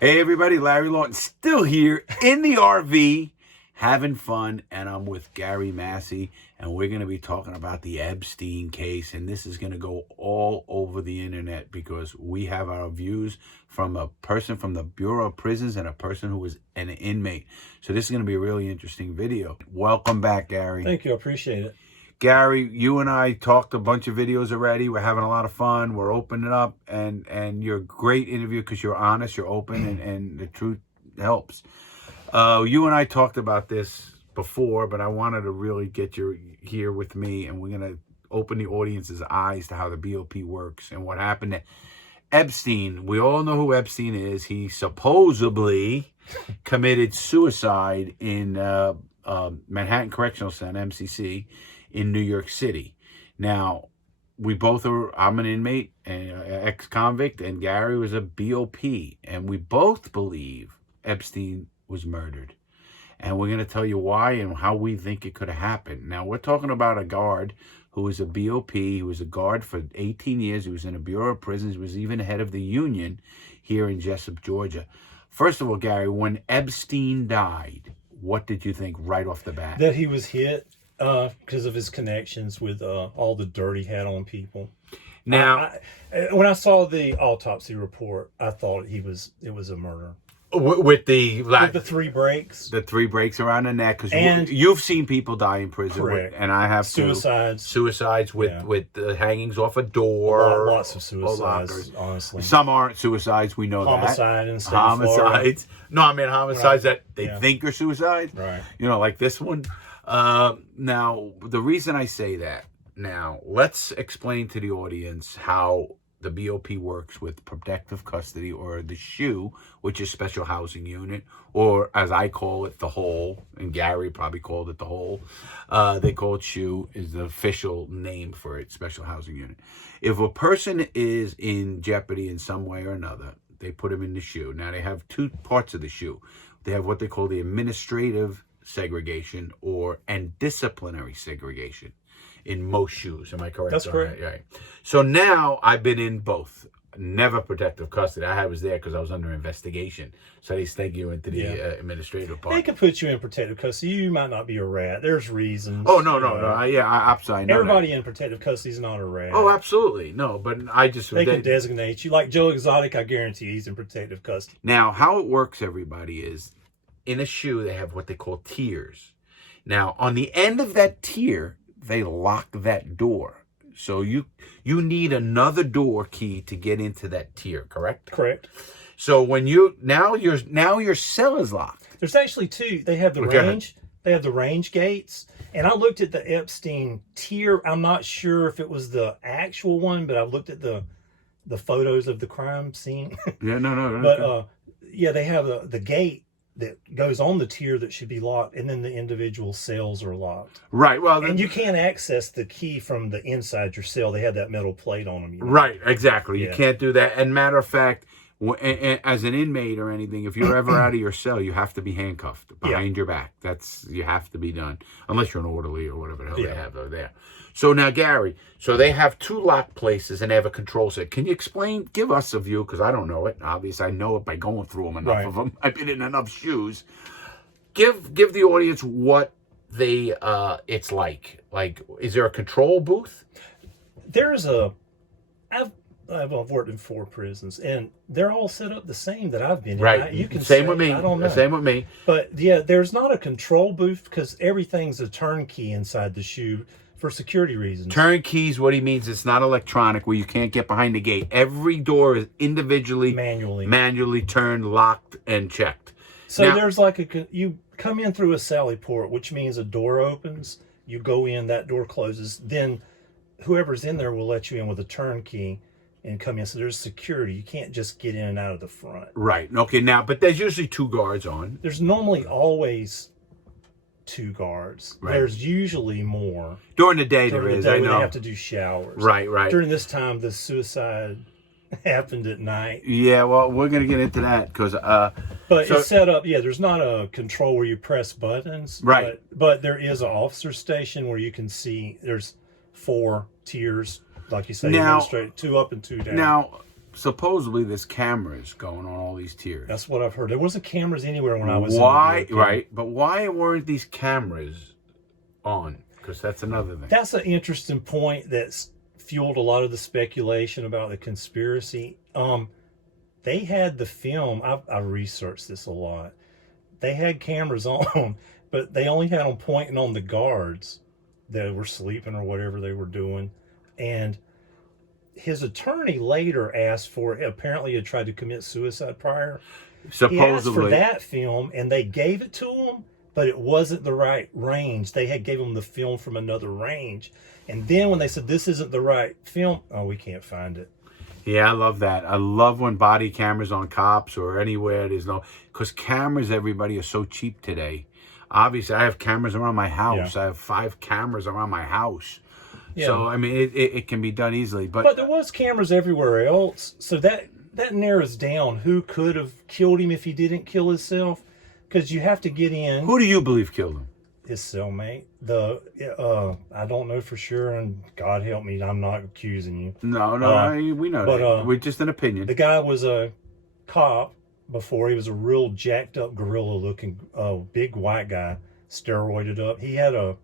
Hey everybody, Larry Lawton still here in the RV having fun, and I'm with Gary Massey, and we're going to be talking about the Epstein case, and this is going to go all over the internet because we have our views from a person from the Bureau of Prisons and a person who was an inmate. So this is going to be a really interesting video. Welcome back, Gary. Thank you. I appreciate it. Gary, you and I talked a bunch of videos already. We're having a lot of fun. We're opening up, and you're a great interview because you're honest, you're open, and the truth helps. You and I talked about this before, but I wanted to really get you here with me, and we're going to open the audience's eyes to how the BOP works and what happened to Epstein. We all know who Epstein is. He supposedly committed suicide in Manhattan Correctional Center, MCC, in New York City. Now, we both are, I'm an inmate, and ex-convict, and Gary was a BOP, and we both believe Epstein was murdered. And we're going to tell you why and how we think it could have happened. Now, we're talking about a guard who was a BOP. He was a guard for 18 years. He was in the Bureau of Prisons. He was even head of the union here in Jessup, Georgia. First of all, Gary, when Epstein died, what did you think right off the bat? That he was hit because of his connections with all the dirt he had on people. Now, when I saw the autopsy report, I thought it was a murder. With the 3 breaks. The 3 breaks around the neck, because you've seen people die in prison. Correct. And I have Suicides. Suicides with the hangings off a door. Lots of suicides, honestly. Some aren't suicides, we know Homicide in state homicides. Florida. No, I mean homicides right. that they think are suicides. Right. You know, like this one. Now, the reason I say that, now, let's explain to the audience how the BOP works with protective custody, or the SHU, which is Special Housing Unit, or as I call it, the Hole, and Gary probably called it the Hole. They call it SHU, is the official name for it, Special Housing Unit. If a person is in jeopardy in some way or another, they put them in the SHU. Now, they have 2 parts of the SHU. They have what they call the administrative segregation and disciplinary segregation in most SHUs. Am I correct? That's correct. Right. So now I've been in both. Never protective custody. I was there because I was under investigation. So they stake you into the administrative part. They could put you in protective custody. You might not be a rat. There's reasons. Oh, no. I know everybody that. in protective custody is not a rat. Oh, absolutely. No, but I just... They can designate you. Like Joe Exotic, I guarantee he's in protective custody. Now, how it works, everybody, is in a SHU, they have what they call tiers. Now, on the end of that tier, they lock that door. So you need another door key to get into that tier, correct? Correct. So when now your cell is locked. There's actually 2. They have the range. They have the range gates. And I looked at the Epstein tier. I'm not sure if it was the actual one, but I looked at the photos of the crime scene. Yeah, no. But yeah, they have the gate that goes on the tier that should be locked, and then the individual cells are locked. Right. Well, and you can't access the key from the inside your cell. They have that metal plate on them. You know? Right. Exactly. Yeah. You can't do that. And matter of fact, as an inmate or anything, if you're ever out of your cell, you have to be handcuffed behind your back. You have to be done, unless you're an orderly or whatever the hell they have over there. So now, Gary, so they have 2 locked places and they have a control set. Can you give us a view? Because I don't know it. Obviously, I know it by going through them, enough of them. I've been in enough SHUs. Give the audience what it's like. Like, is there a control booth? There's I've worked in 4 prisons, and they're all set up the same that I've been in. Right. You can same with me. I don't know. Same with me. But yeah, there's not a control booth because everything's a turnkey inside the SHU for security reasons. Turnkeys, what he means, it's not electronic where you can't get behind the gate. Every door is individually, manually turned, locked, and checked. So now, there's like you come in through a sally port, which means a door opens, you go in, that door closes, then whoever's in there will let you in with a turnkey and come in. So there's security. You can't just get in and out of the front. Right. Okay. Now, but there's usually 2 guards on. There's normally always 2 guards. Right. There's usually more. During the day there is, I know. They have to do showers. Right. During this time, the suicide happened at night. Yeah, well, we're going to get into that because... But it's set up, there's not a control where you press buttons. Right. But there is an officer station where you can see there's 4 tiers, like you say, 2 up and 2 down. Now, supposedly there's cameras going on all these tiers. That's what I've heard. There wasn't cameras anywhere when I was in the right? But why weren't these cameras on? Because that's another thing. That's an interesting point that's fueled a lot of the speculation about the conspiracy. They had the film. I researched this a lot. They had cameras on, but they only had them pointing on the guards that were sleeping or whatever they were doing. And his attorney later asked for it. Apparently had tried to commit suicide prior. Supposedly. He asked for that film, and they gave it to him, but it wasn't the right range. They had gave him the film from another range. And then when they said, this isn't the right film, oh, we can't find it. Yeah, I love that. I love when body cameras on cops or anywhere there's no... Because cameras, everybody, are so cheap today. Obviously, I have cameras around my house. Yeah. I have 5 cameras around my house. Yeah. So, I mean, it can be done easily. But there was cameras everywhere else. So that narrows down who could have killed him if he didn't kill himself. Because you have to get in... Who do you believe killed him? His cellmate. I don't know for sure, and God help me, I'm not accusing you. No, we know that. We're just an opinion. The guy was a cop before. He was a real jacked up gorilla looking big white guy, steroided up. He had a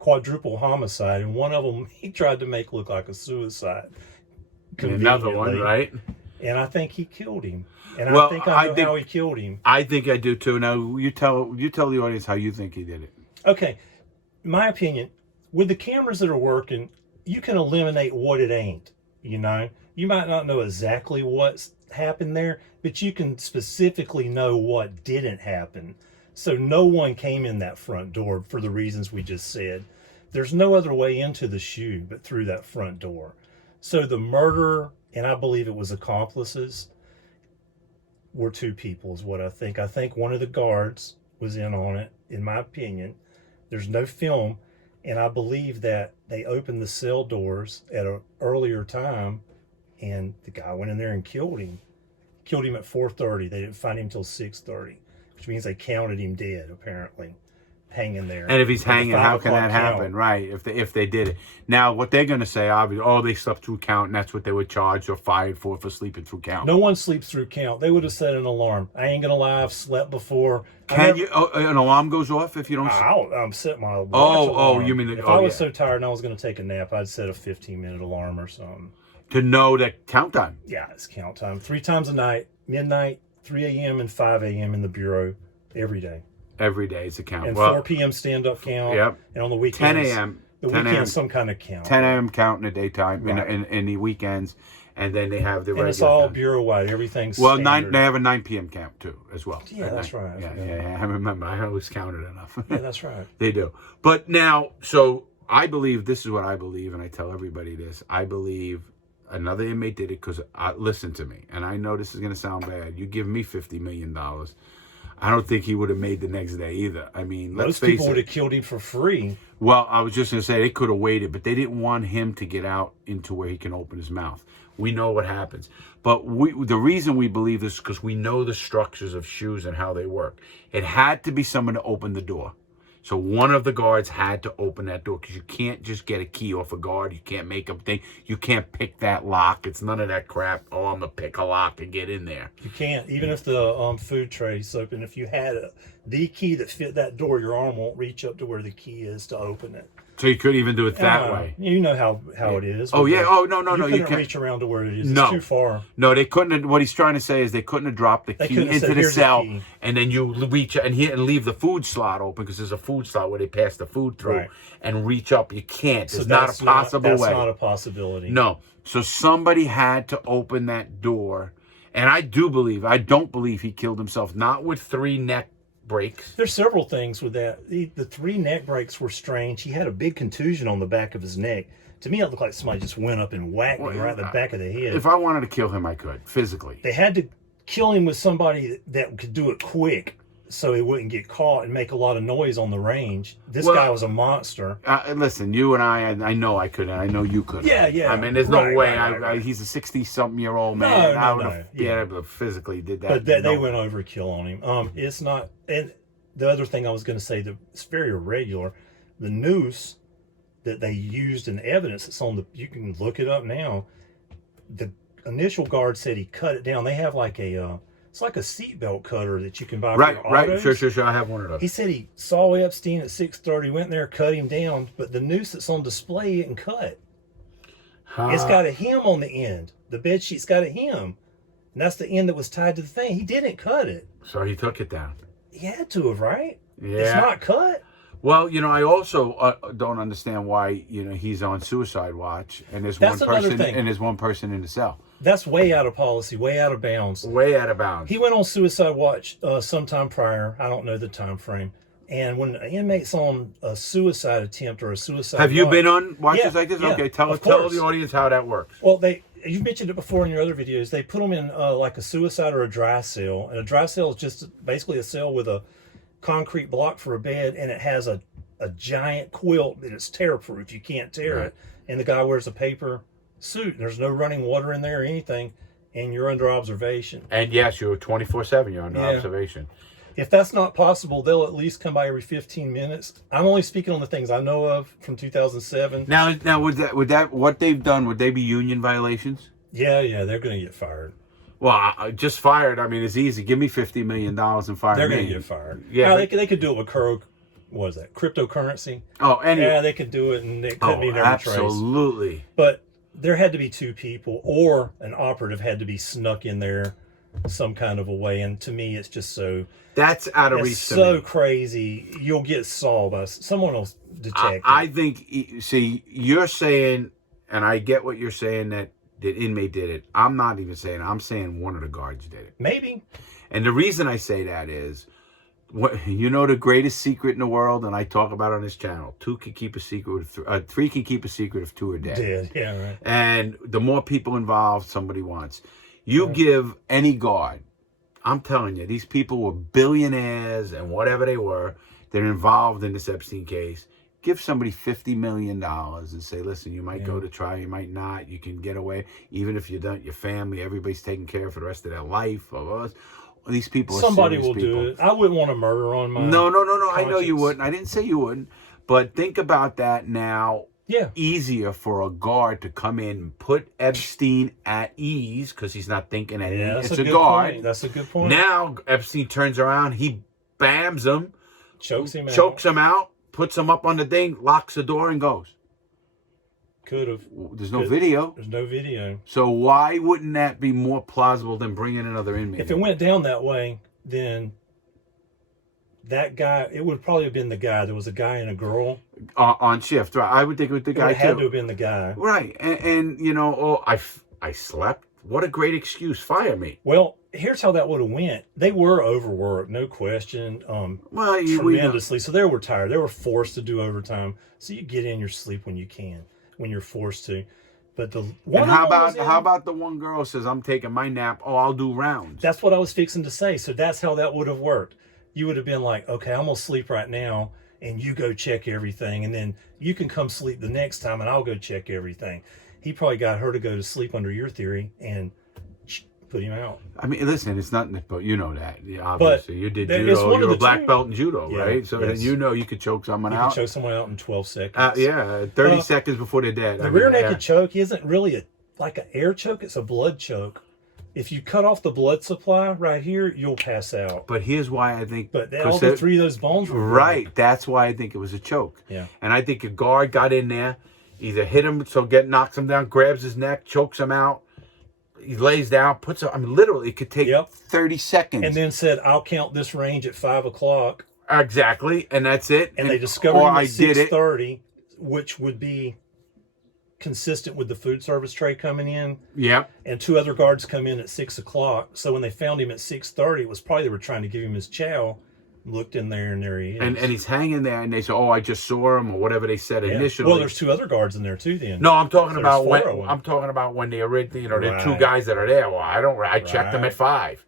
quadruple homicide, and one of them he tried to make look like a suicide. Another one, right? And I think he killed him. And well, I think I know how he killed him. I think I do too. Now you tell the audience how you think he did it. Okay, my opinion, with the cameras that are working, you can eliminate what it ain't, you know? You might not know exactly what's happened there, but you can specifically know what didn't happen. So no one came in that front door for the reasons we just said. There's no other way into the shoe but through that front door. So the murderer, and I believe it was accomplices, were 2 people is what I think. I think one of the guards was in on it, in my opinion. There's no film, and I believe that they opened the cell doors at an earlier time, and the guy went in there and killed him. Killed him at 4:30. They didn't find him until 6:30, which means they counted him dead, apparently, hanging there. And if he's hanging, how can that happen? Right, if they did it. Now, what they're going to say, obviously, they slept through count, and that's what they were charged or fired for sleeping through count. No one sleeps through count. They would have set an alarm. I ain't going to lie, I've slept before. An alarm goes off if you don't... I'm set my watch alarm. You mean... If I was so tired and I was going to take a nap, I'd set a 15-minute alarm or something. To know that count time? Yeah, it's count time. 3 times a night, midnight, 3 a.m. and 5 a.m. in the bureau every day. Every day is a count. And 4 p.m. stand-up count. Yep. And on the weekends... 10 a.m. The weekends, some kind of count. 10 a.m. count in the daytime, right. in the weekends, and then they have the regular. And it's all count. bureau-wide. Everything's well, standard. they have a 9 p.m. count too, as well. Yeah, that's right. Yeah. I remember. I always counted enough. Yeah, that's right. They do. But now, so I believe, this is what I believe, and I tell everybody this. I believe another inmate did it because, listen to me, and I know this is going to sound bad. You give me $50 million. I don't think he would have made the next day either. I mean, let's face it. Most people would have killed him for free. Well, I was just going to say they could have waited, but they didn't want him to get out into where he can open his mouth. We know what happens. But the reason we believe this is because we know the structures of shoes and how they work. It had to be someone to open the door. So one of the guards had to open that door because you can't just get a key off a guard. You can't make a thing. You can't pick that lock. It's none of that crap. Oh, I'm going to pick a lock and get in there. You can't. Even if the food tray's open, if you had the key that fit that door, your arm won't reach up to where the key is to open it. So you couldn't even do it that way. You know how it is. Oh, yeah. Oh, no. You You couldn't reach around to where it is. No. It's too far. No, they couldn't have, what he's trying to say is they couldn't have dropped the key into the cell, and then you reach and leave the food slot open because there's a food slot where they pass the food through and reach up. You can't. There's not a possible way. That's not a possibility. No. So somebody had to open that door, and I don't believe he killed himself, not with 3 neck breaks. There's several things with that. The 3 neck breaks were strange. He had a big contusion on the back of his neck. To me, it looked like somebody just went up and whacked him right in the back of the head. If I wanted to kill him, I could, physically. They had to kill him with somebody that could do it quick so he wouldn't get caught and make a lot of noise on the range. This guy was a monster. Listen, you and I know I couldn't. I know you couldn't. Yeah. I mean, there's no way. He's a 60-something-year-old man. I would have been able to physically did that. But they went overkill on him. It's not... And the other thing I was going to say, that it's very irregular. The noose that they used in evidence, it's on the... You can look it up now. The initial guard said he cut it down. They have like it's like a seatbelt cutter that you can buy Right, for right. autos. Sure. I have one of those. He said he saw Epstein at 6:30, went in there, cut him down, but the noose that's on display isn't cut. It's got a hem on the end. The bed sheet's got a hem. And that's the end that was tied to the thing. He didn't cut it. So he took it down. He had to have, right? Yeah. It's not cut. Well, I also don't understand why, he's on suicide watch and there's That's one another person thing. and there's one person in the cell. That's way out of policy, way out of bounds. Way out of bounds. He went on suicide watch sometime prior. I don't know the time frame. And when an inmate's on a suicide attempt or a suicide Have you watch, been on watches Yeah, like this? yeah, Okay, tell of the course. audience how that works. Well, you've mentioned it before in your other videos. They put them in like a suicide or a dry cell. And a dry cell is just basically a cell with a concrete block for a bed, and it has a giant quilt that it's tear-proof. You can't tear Right. it. And the guy wears a paper suit, and there's no running water in there or anything, and you're under observation. And yes, you're 24/7. You're under Yeah. observation. If that's not possible, they'll at least come by every 15 minutes. I'm only speaking on the things I know of from 2007. Now, would that what they've done? Would they be union violations? Yeah, they're going to get fired. Well, just fired. I mean, it's easy. Give me $50 million and fire They're me. going to get fired. Yeah, Now, but- they could do it with what is that? Cryptocurrency. Oh, anyway. Yeah, they could do it, and it couldn't be never traced. Absolutely. But there had to be two people, or an operative had to be snuck in there some kind of a way. And to me, it's just so That's out of it's reach to so me. crazy. You'll get saw by someone else detective. I think. See, you're saying, and I get what you're saying that the inmate did it. I'm not even saying. I'm saying one of the guards did it. Maybe. And the reason I say that is, the greatest secret in the world, and I talk about on this channel: two can keep a secret, three can keep a secret if two are dead. Dead. Yeah, right. And the more people involved, somebody wants. You give any guard, I'm telling you, these people were billionaires and whatever they were. They're involved in this Epstein case. Give somebody $50 million and say, listen, you might go to trial, you might not. You can get away, even if you don't. Your family, everybody's taken care of for the rest of their life. Of us. These people. Somebody are serious will people. do it. I wouldn't want a murder on my. No. I know you conscience. wouldn't. I didn't say you wouldn't. But think about that now. Yeah. Easier for a guard to come in and put Epstein at ease because he's not thinking at Yeah, ease. that's It's a good guard. point. That's a good point. Now Epstein turns around, he bams him, chokes him out, puts him up on the thing, locks the door, and goes. Could have. There's no video. There's no video. So why wouldn't that be more plausible than bringing another inmate? If it went down that way, then that guy, it would probably have been the guy. There was a guy and a girl. On shift, right? I would think it was the guy It had too. to have been the guy. Right, and I slept. What a great excuse! Fire me. Well, here's how that would have went. They were overworked, no question. Tremendously. So they were tired. They were forced to do overtime. So you get in your sleep when you can, when you're forced to. But how about the one girl says, I'm taking my nap. Oh, I'll do rounds. That's what I was fixing to say. So that's how that would have worked. You would have been like, okay, I'm gonna sleep right now, and you go check everything, and then you can come sleep the next time, and I'll go check everything. He probably got her to go to sleep under your theory and put him out. I mean, listen, it's nothing, but you know that. Yeah, obviously, you did it's judo. one of You're a the black two. belt in judo, Yeah, right? So then yes. you could choke someone You out. can choke someone out in 12 seconds. 30 seconds before they're dead. The rear naked choke isn't really like an air choke. It's a blood choke. If you cut off the blood supply right here, you'll pass out. But here's why I think. But all the three of those bones were right. broken. That's why I think it was a choke. Yeah. And I think a guard got in there, either hit him, knocks him down, grabs his neck, chokes him out. He lays down, puts him. I mean, literally, it could take 30 seconds. And then said, "I'll count this range at 5 o'clock." Exactly, and that's it. And they discovered him at 6:30, which would be consistent with the food service tray coming in. Yep. And two other guards come in at 6 o'clock. So when they found him at 6:30, it was probably they were trying to give him his chow. Looked in there, and there he is. And he's hanging there, and they say, "Oh, I just saw him," or whatever they said initially. Well, there's two other guards in there too. Then no, I'm talking about when the original. There are two guys that are there. Well, I checked them at 5.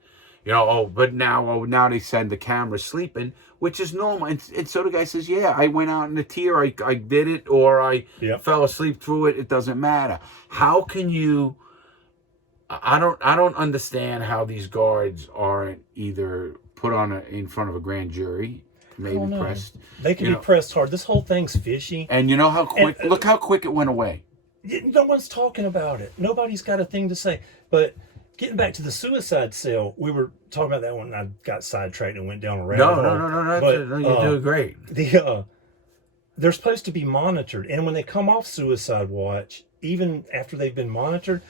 But now they send the camera sleeping, which is normal. And so the guy says, "Yeah, I went out in a tear. I did it, or I fell asleep through it. It doesn't matter." How can you? I don't understand how these guards aren't either put on in front of a grand jury, maybe pressed. They can be pressed hard. This whole thing's fishy. And you know how quick? Look how quick it went away. No one's talking about it. Nobody's got a thing to say. But getting back to the suicide cell, we were talking about that one, and I got sidetracked and went down a rabbit hole. No. You're doing great. They're supposed to be monitored, and when they come off suicide watch, even after they've been monitored,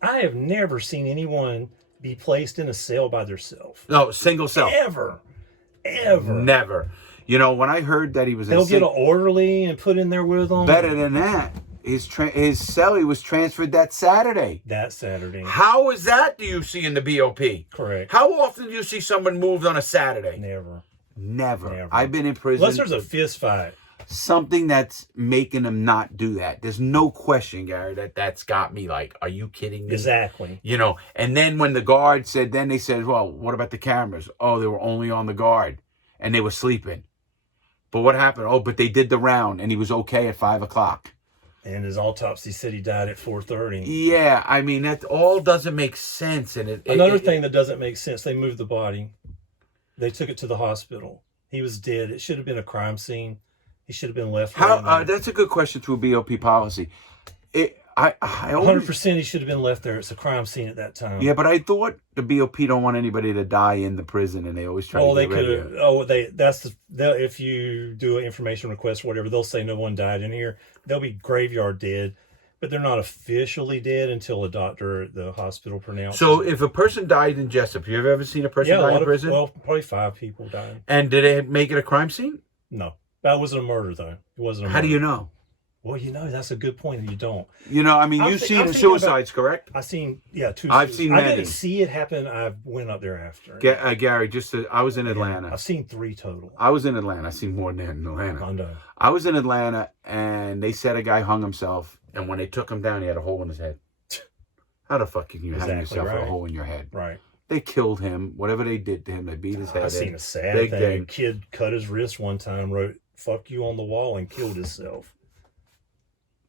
I have never seen anyone be placed in a cell by themselves. No, single cell. Ever. Never. You know, when I heard that he was They'll get an orderly and put in there with them. Better than that, his cellie was transferred that Saturday. How is that, do you see in the BOP? Correct. How often do you see someone moved on a Saturday? Never. I've been in prison. Unless there's a fist fight. Something that's making them not do that. There's no question, Gary, that's got me like, are you kidding me? Exactly. You know, and then when the guard said, then they said, well, what about the cameras? Oh, they were only on the guard and they were sleeping. But what happened? Oh, but they did the round and he was okay at 5 o'clock. And his autopsy said he died at 4:30. Yeah, I mean, that all doesn't make sense. And another thing that doesn't make sense, they moved the body. They took it to the hospital. He was dead. It should have been a crime scene. He should have been left. That's a good question to a BOP policy. I 100% he should have been left there. It's a crime scene at that time. Yeah, but I thought the BOP don't want anybody to die in the prison, and they always try to get rid of it. If you do an information request or whatever, they'll say no one died in here. They'll be graveyard dead, but they're not officially dead until a doctor at the hospital pronounces. So if a person died in Jessup, have you ever seen a person die in prison? Well, probably 5 people died. And did they make it a crime scene? No. That wasn't a murder, though. It wasn't a murder. How do you know? Well, that's a good point. You don't. You know, I mean, you've seen the suicides, correct? I've seen, 2 I've seen many. I didn't see it happen. I went up there after. Gary, I was in Atlanta. I've seen 3 total. I was in Atlanta. I've seen more than in Atlanta. I know. I was in Atlanta, and they said a guy hung himself, and when they took him down, he had a hole in his head. How the fuck can you hang yourself with a hole in your head? Right. They killed him. Whatever they did to him, they beat his head. I've seen a sad thing. A kid cut his wrist one time, wrote "fuck you" on the wall, and killed himself.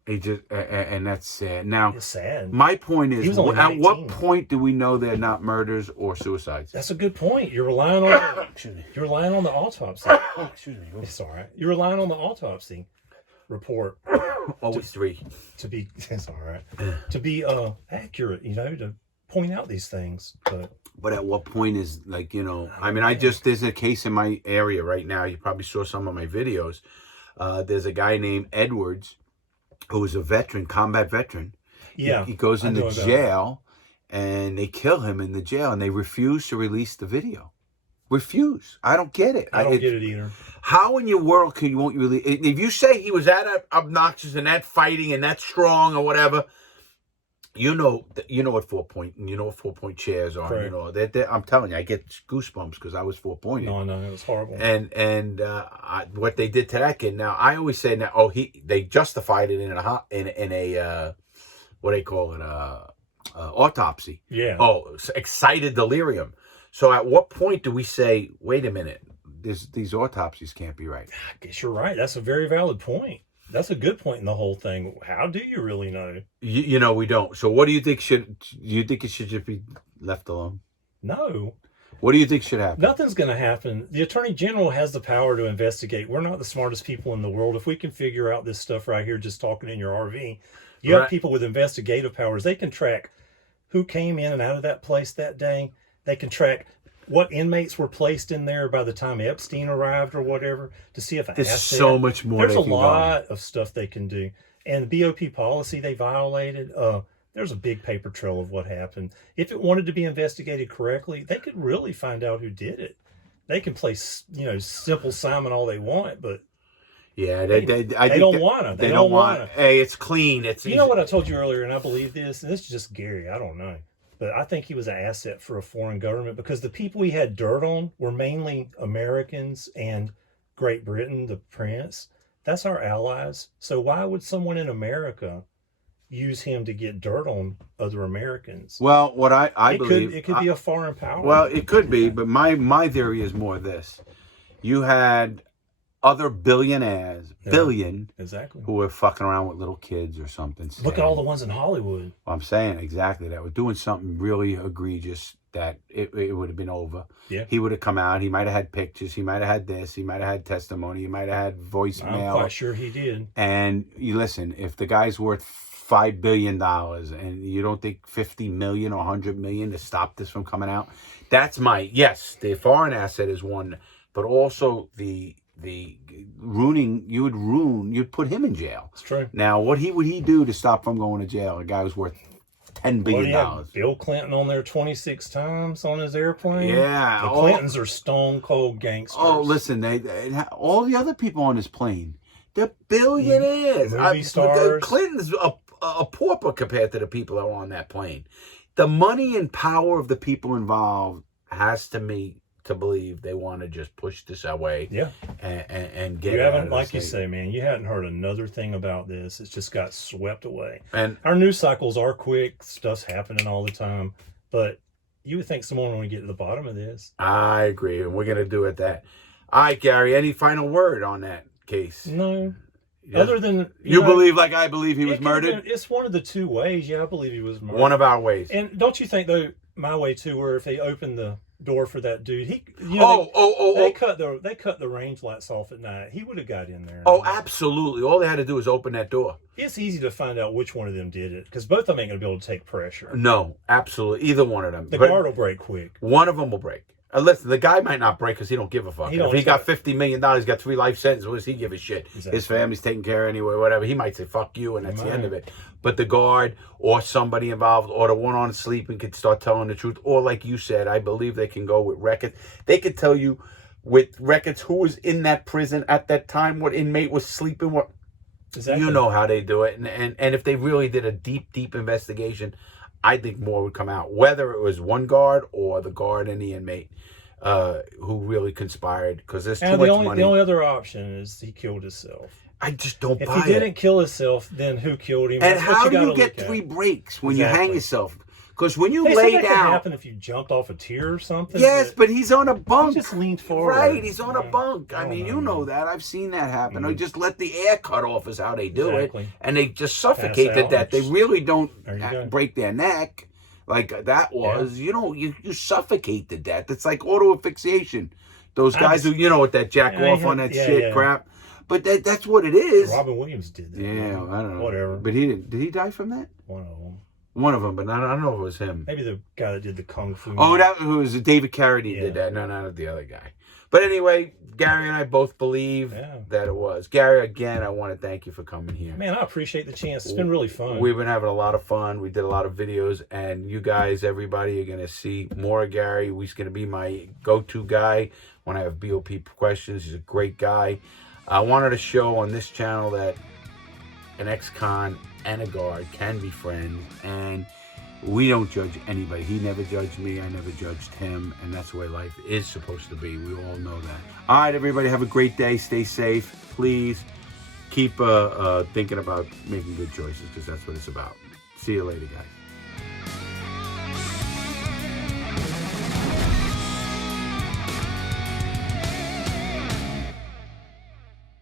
And that's sad. Now, it's sad. My point is, at what point do we know they're not murders or suicides? That's a good point. You're relying on you're relying on the autopsy. Excuse me. It's all right. You're relying on the autopsy report. Always 3. It's all right. To be accurate, to point out these things. But at what point is, like, I mean, there's a case in my area right now. You probably saw some of my videos. There's a guy named Edwards who is a veteran, combat veteran. Yeah. He goes into jail and they kill him in the jail and they refuse to release the video. Refuse. I don't get it. I don't get it either. How in your world won't you release? If you say he was that obnoxious and that fighting and that strong or whatever, you know what 4-point chairs are. Correct. I'm telling you, I get goosebumps because I was 4-pointed. No, it was horrible. And what they did to that kid. Now I always say now, they justified it in a what do they call it, autopsy. Yeah. Oh, excited delirium. So at what point do we say, wait a minute, these autopsies can't be right? I guess you're right. That's a very valid point. That's a good point in the whole thing. How do you really know? We don't. So what do you think it should just be left alone? No. What do you think should happen? Nothing's going to happen. The Attorney General has the power to investigate. We're not the smartest people in the world. If we can figure out this stuff right here, just talking in your RV, you have people with investigative powers. They can track who came in and out of that place that day. They can track what inmates were placed in there by the time Epstein arrived or whatever, to see if there's so much more. There's a lot of stuff they can do. And the BOP policy they violated, there's a big paper trail of what happened. If it wanted to be investigated correctly, they could really find out who did it. They can play, simple Simon all they want, but yeah, they don't want to. They don't want to. Hey, it's clean. It's you know what I told you earlier, and I believe this, and this is just Gary. I don't know. But I think he was an asset for a foreign government because the people he had dirt on were mainly Americans and Great Britain, the prince. That's our allies. So why would someone in America use him to get dirt on other Americans? Well, what I believe... It could be a foreign power. Well, it could be, but my theory is more this. You had other billionaires, exactly, who were fucking around with little kids or something. Look at all the ones in Hollywood. Well, I'm saying exactly that. We're doing something really egregious that it would have been over. Yeah. He would have come out. He might have had pictures. He might have had this. He might have had testimony. He might have had voicemail. I'm quite sure he did. And you listen, if the guy's worth $5 billion, and you don't think 50 million or 100 million to stop this from coming out? That's yes, the foreign asset is one, but also the ruining, you'd put him in jail. It's true. Now, what would he do to stop from going to jail? A guy who's worth $10 billion. Well, Bill Clinton on there 26 times on his airplane. Yeah. The Clintons are stone cold gangsters. Oh, listen, they all the other people on this plane, they're billionaires. Movie stars. Clinton's a pauper compared to the people that are on that plane. The money and power of the people involved has to me to believe they want to just push this away. Yeah. And get you it out haven't, of the like you state. say, man, you hadn't heard another thing about this. It's just got swept away. And our news cycles are quick. Stuff's happening all the time. But you would think someone would get to the bottom of this. I agree. And we're going to do it that. All right, Gary, any final word on that case? No. Yeah. Other than... You believe like I believe he was murdered? It's one of the two ways. Yeah, I believe he was murdered. One of our ways. And don't you think, though, my way, too, where if they opened the door for that dude, they cut the range lights off at night, he would have got in there. Oh, absolutely. All they had to do was open that door. It's easy to find out which one of them did it, because both of them ain't going to be able to take pressure. No, absolutely. Either one of them. The guard will break quick. One of them will break. Listen, the guy might not break because he don't give a fuck. If he got $50 million, he's got 3 life sentences. What does he give a shit? Exactly. His family's taken care of anyway, whatever. He might say, fuck you, and that's the end of it. But the guard or somebody involved or the one on sleeping could start telling the truth. Or like you said, I believe they can go with records. They could tell you with records who was in that prison at that time, what inmate was sleeping, what... Exactly. You know how they do it. And if they really did a deep investigation, I think more would come out. Whether it was one guard or the guard and the inmate who really conspired, because there's too much money. The only other option is he killed himself. I just don't buy it. If he didn't kill himself, then who killed him? And how do you get 3 breaks when you hang yourself? Because when you lay down... That could happen if you jumped off a tier or something. Yes, but he's on a bunk. He just leaned forward. Right, he's on a bunk. I mean, you know that. I've seen that happen. Or just let the air cut off is how they do it. And they just suffocate to death. They really don't break their neck like that was. You you suffocate to death. It's like auto asphyxiation. Those guys who, with that jack off on that shit crap. But that's what it is. Robin Williams did that. Yeah, I don't know. Whatever. But he didn't. Did he die from that? One of them. One of them, but I don't know if it was him. Maybe the guy that did the Kung Fu. Oh, that was David Carradine did that. No, not the other guy. But anyway, Gary and I both believe that it was. Gary, again, I want to thank you for coming here. Man, I appreciate the chance. It's been really fun. We've been having a lot of fun. We did a lot of videos, and you guys, everybody, are going to see more of Gary. He's going to be my go-to guy when I have BOP questions. He's a great guy. I wanted to show on this channel that an ex-con and a guard can be friends, and we don't judge anybody. He never judged me. I never judged him, and that's the way life is supposed to be. We all know that. All right, everybody, have a great day. Stay safe. Please keep thinking about making good choices, because that's what it's about. See you later, guys.